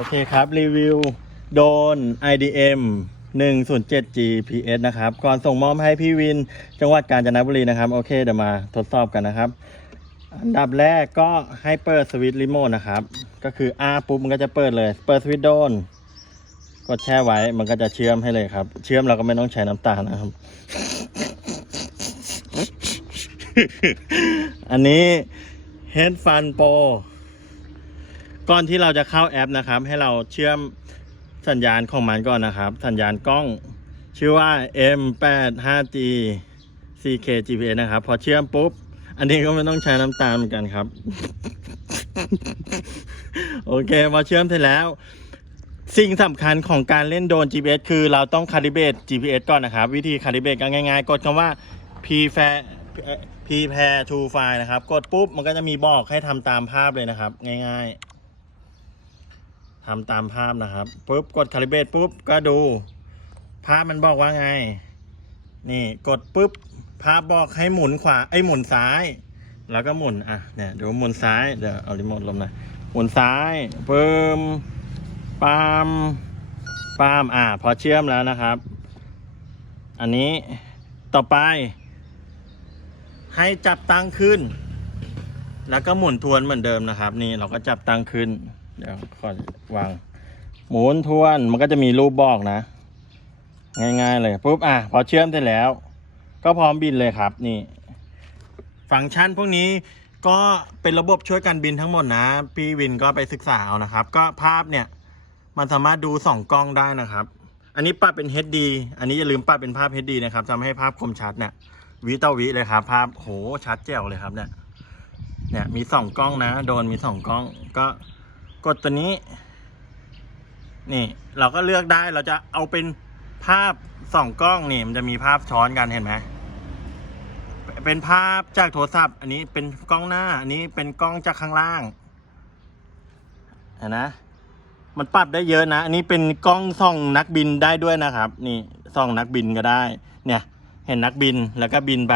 โอเคครับ รีวิวโดน IDM 107 GPS นะครับ ก่อนส่งมอบให้พี่วินจังหวัดกาญจนบุรีนะครับ โอเคเดี๋ยวมาทดสอบกันนะครับ อันดับแรกก็ให้เปิดสวิตช์รีโมทนะครับ ก็คือ R ปุ๊บมันก็จะเปิดเลย เปิดสวิตช์โดน กดแช่ไว้มันก็จะเชื่อมให้เลยครับ เชื่อมเราก็ไม่ต้องใช้น้ำตาลนะครับ อันนี้ Headfun Pro ก่อนที่เราจะเข้าแอปนะครับ ให้เราเชื่อมสัญญาณของมันก่อนนะครับ สัญญาณกล้องชื่อว่า M85G CK GPS นะครับ พอเชื่อมปุ๊บ อันนี้ก็ไม่ต้องใช้น้ำตาลเหมือนกันครับ โอเค พอเชื่อมเสร็จแล้ว สิ่งสำคัญของการเล่นโดรน GPS คือเราต้องคาลิเบต GPS ก่อนนะครับ วิธีคาลิเบตก็ง่ายๆ กดคำว่า p f a p p a r to file นะครับ กดปุ๊บ มันก็จะมีบอกให้ทำตามภาพเลยนะครับ ง่ายๆ ทำตามภาพนะครับปุ๊บกดคาลิเบตปุ๊บก็ดู ภาพมันบอกว่าไง นี่กดปุ๊บภาพบอกให้หมุนขวาไอ้หมุนซ้าย แล้วก็หมุนอะเนี่ยเดี๋ยวหมุนซ้ายเดี๋ยวเอารีโมทลงหน่อยหมุนซ้ายเพิ่มปามปามอะพอเชื่อมแล้วนะครับ อันนี้ต่อไป ให้จับตั้งขึ้น แล้วก็หมุนทวนเหมือนเดิมนะครับ นี่เราก็จับตั้งขึ้น เดี๋ยวขอวางหมุนทวนมันก็จะมีรูปบอกนะ ง่ายๆเลยปุ๊บอะพอเชื่อมเสร็จแล้ว ก็พร้อมบินเลยครับนี่ ฟังก์ชันพวกนี้ก็เป็นระบบช่วยกันบินทั้งหมดนะ พี่วินก็ไปศึกษาเอานะครับ ก็ภาพเนี่ย มันสามารถดูสองกล้องได้นะครับ อันนี้ปรับเป็น HD อันนี้อย่าลืมปรับเป็นภาพ HD นะครับทำให้ภาพคมชัดเนี่ยวิต่อวิเลยครับ ภาพโหชัดแจ๋วเลยครับเนี่ยเนี่ยมีสองกล้องนะ โดนมีสองกล้องก็ กดตัวนี้ นี่ เราก็เลือกได้เราจะเอาเป็นภาพสองกล้องนี่มันจะมีภาพช้อนกันเห็นไหมเป็นภาพจากโทรศัพท์ อันนี้เป็นกล้องหน้า อันนี้เป็นกล้องจากข้างล่างเห็นนะ มันปรับได้เยอะนะ อันนี้เป็นกล้องส่องนักบินได้ด้วยนะครับ นี่ส่องนักบินก็ได้ เนี่ย เห็นนักบินแล้วก็บินไป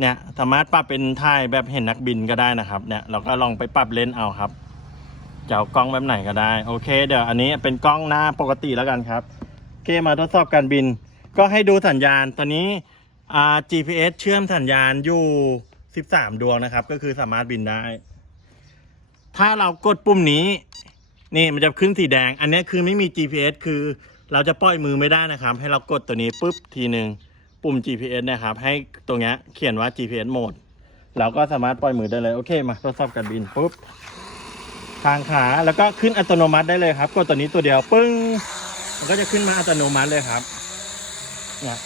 เนี่ยสามารถปรับเป็นถ่ายแบบเห็นนักบินก็ได้นะครับ เนี่ยเราก็ลองไปปรับเลนส์เอาครับ จะเอากล้องแบบไหนก็ได้ โอเค เดี๋ยวอันนี้เป็นกล้องหน้าปกติแล้วกันครับโอเคมาทดสอบการบิน ก็ให้ดูสัญญาณตอนนี้อ่า GPS เชื่อมสัญญาณอยู่ 13 ดวงนะครับ ก็คือสามารถบินได้ ถ้าเรากดปุ่มนี้ นี่มันจะขึ้นสีแดง อันนี้คือไม่มี GPS คือเราจะปล่อยมือไม่ได้นะครับ ให้เรากดตัวนี้ปุ๊บทีหนึ่งปุ่ม GPS นะครับ ให้ตรงนี้เขียนว่า GPS โหมดเราก็สามารถปล่อยมือได้เลย โอเค มาทดสอบการบินปุ๊บ ทางขาแล้วก็ขึ้นอัตโนมัติได้เลยครับกดตัวนี้ตัวเดียวปึ้งมันก็จะขึ้นมาอัตโนมัติเลยครับเนี่ย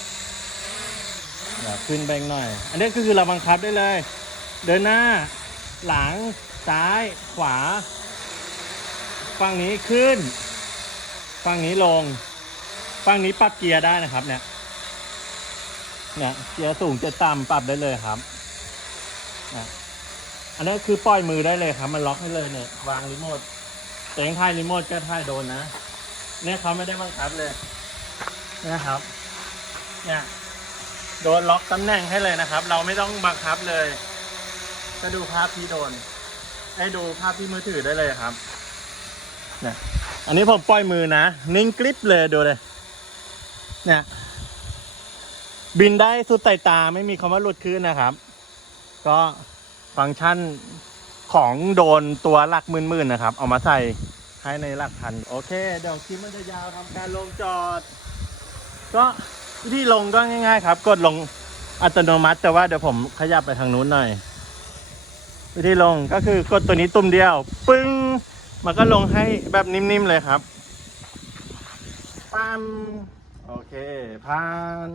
เดี๋ยขึ้นไปหน่อย อันนี้ก็คือเราบังคับได้เลย เดินหน้า หลัง ซ้าย ขวา ฝั่งนี้ขึ้น ฝั่งนี้ลง ฝั่งนี้ปรับเกียร์ได้นะครับ เนี่ย เนี่ย เกียร์สูงเกียร์ต่ำปรับได้เลยครับนะ อันนี้คือปล่อยมือได้เลยครับ มันล็อกให้เลยเนี่ยวางรีโมทแต่ยังถ่ายรีโมทก็ถ่ายโดนนะ เนี่ยเขาไม่ได้บังคับเลยนะครับ เนี่ยโดนล็อกตำแหน่งให้เลยนะครับ เราไม่ต้องบังคับเลยก็ดูภาพที่โดน ให้ดูภาพที่มือถือได้เลยครับเนี่ยอันนี้ผมปล่อยมือนะ นิ่งกริปเลยดูเลย เนี่ยบินได้สุดสายตาไม่มีคำว่าหลุดขึ้นนะครับ ก็ ฟังก์ชันของโดนตัวหลักหมื่นๆนะครับ เอามาใส่ให้ในหลักพัน โอเค เดี๋ยวคลิปมันจะยาวทำการลงจอด ก็วิธีลงก็ง่าย ๆ ครับ กดลงอัตโนมัติ แต่ว่าเดี๋ยวผมขยับไปทางนู้นหน่อย วิธีลงก็คือกดตัวนี้ตุ่มเดียว ปึ้ง มันก็ลงให้แบบนิ่มๆเลยครับปั๊มโอเคผ่าน